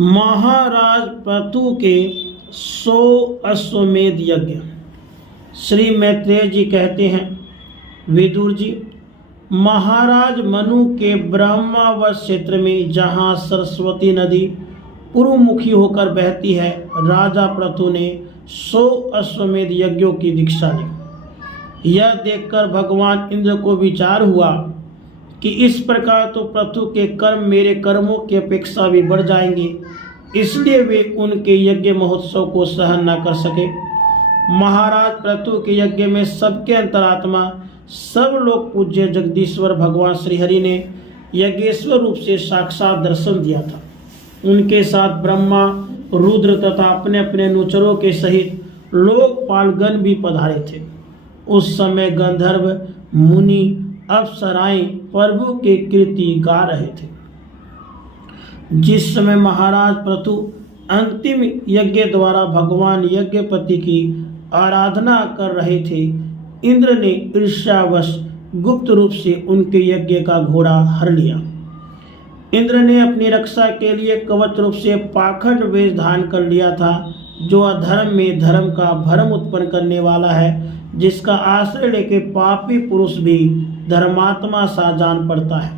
महाराज पृथु के 100 अश्वमेध यज्ञ। श्री मैत्रेय जी कहते हैं, विदुर जी, महाराज मनु के ब्रह्मावत क्षेत्र में जहाँ सरस्वती नदी पूर्वमुखी होकर बहती है, राजा पृथु ने 100 अश्वमेध यज्ञों की दीक्षा ली। यह देखकर भगवान इंद्र को विचार हुआ कि इस प्रकार तो पृथु के कर्म मेरे कर्मों की अपेक्षा भी बढ़ जाएंगे, इसलिए वे उनके यज्ञ महोत्सव को सहन न कर सके। महाराज पृथु के यज्ञ में सबके अंतरात्मा सब लोग पूज्य जगदीश्वर भगवान श्रीहरि ने यज्ञेश्वर रूप से साक्षात दर्शन दिया था। उनके साथ ब्रह्मा, रुद्र तथा अपने अपने अनुचरों के सहित लोकपालगण भी पधारे थे। उस समय गंधर्व, मुनि, अप्सराएं प्रभु के कीर्ति गा रहे थे। जिस समय महाराज पृथु अंतिम यज्ञ द्वारा भगवान यज्ञपति की आराधना कर रहे थे, इंद्र ने ईर्ष्यावश गुप्त रूप से उनके यज्ञ का घोड़ा हर लिया। इंद्र ने अपनी रक्षा के लिए कवच रूप से पाखंड वेश धारण कर लिया था, जो अधर्म में धर्म का भ्रम उत्पन्न करने वाला है, जिसका आश्रय लेके पापी पुरुष भी धर्मात्मा सा जान पड़ता है।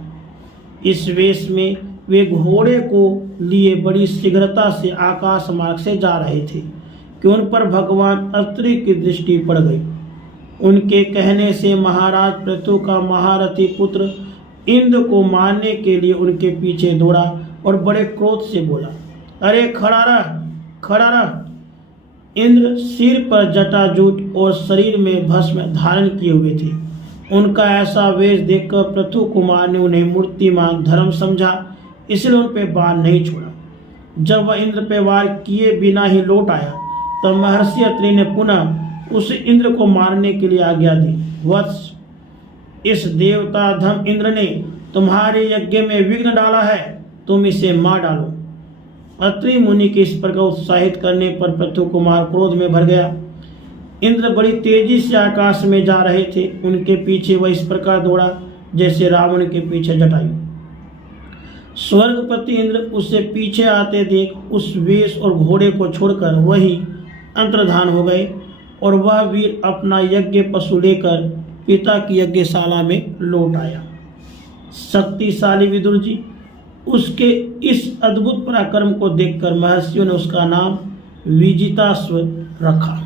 इस वेश में वे घोड़े को लिए बड़ी शीघ्रता से आकाश मार्ग से जा रहे थे कि उन पर भगवान अत्रि की दृष्टि पड़ गई। उनके कहने से महाराज पृथु का महारथी पुत्र इंद्र को मारने के लिए उनके पीछे दौड़ा और बड़े क्रोध से बोला, अरे खड़ा रह, खड़ा रह। इंद्र सिर पर जटाजूट और शरीर में भस्म धारण किए हुए थे। उनका ऐसा वेश देखकर पृथु कुमार ने उन्हें मूर्तिमान धर्म समझा, इसलिए उन पर बाण नहीं छोड़ा। जब वह इंद्र पे वार किए बिना ही लौट आया, तब महर्षि अत्रि ने पुनः उस इंद्र को मारने के लिए आज्ञा दी। वत्स, इस देवता धम इंद्र ने तुम्हारे यज्ञ में विघ्न डाला है, तुम इसे मार डालो। अत्रि मुनि के इस प्रकार उत्साहित करने पर पृथु कुमार क्रोध में भर गया। इंद्र बड़ी तेजी से आकाश में जा रहे थे। उनके पीछे वह इस प्रकार दौड़ा जैसे रावण के पीछे जटायु। स्वर्गपति इंद्र उसे पीछे आते देख उस वेश और घोड़े को छोड़कर वही अंतर्धान हो गए और वह वीर अपना यज्ञ पशु लेकर पिता की यज्ञशाला में लौट आया। शक्तिशाली विदुर जी, उसके इस अद्भुत पराक्रम को देखकर महर्षियों ने उसका नाम विजिताश्व रखा।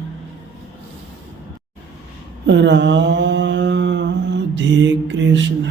राधे कृष्ण।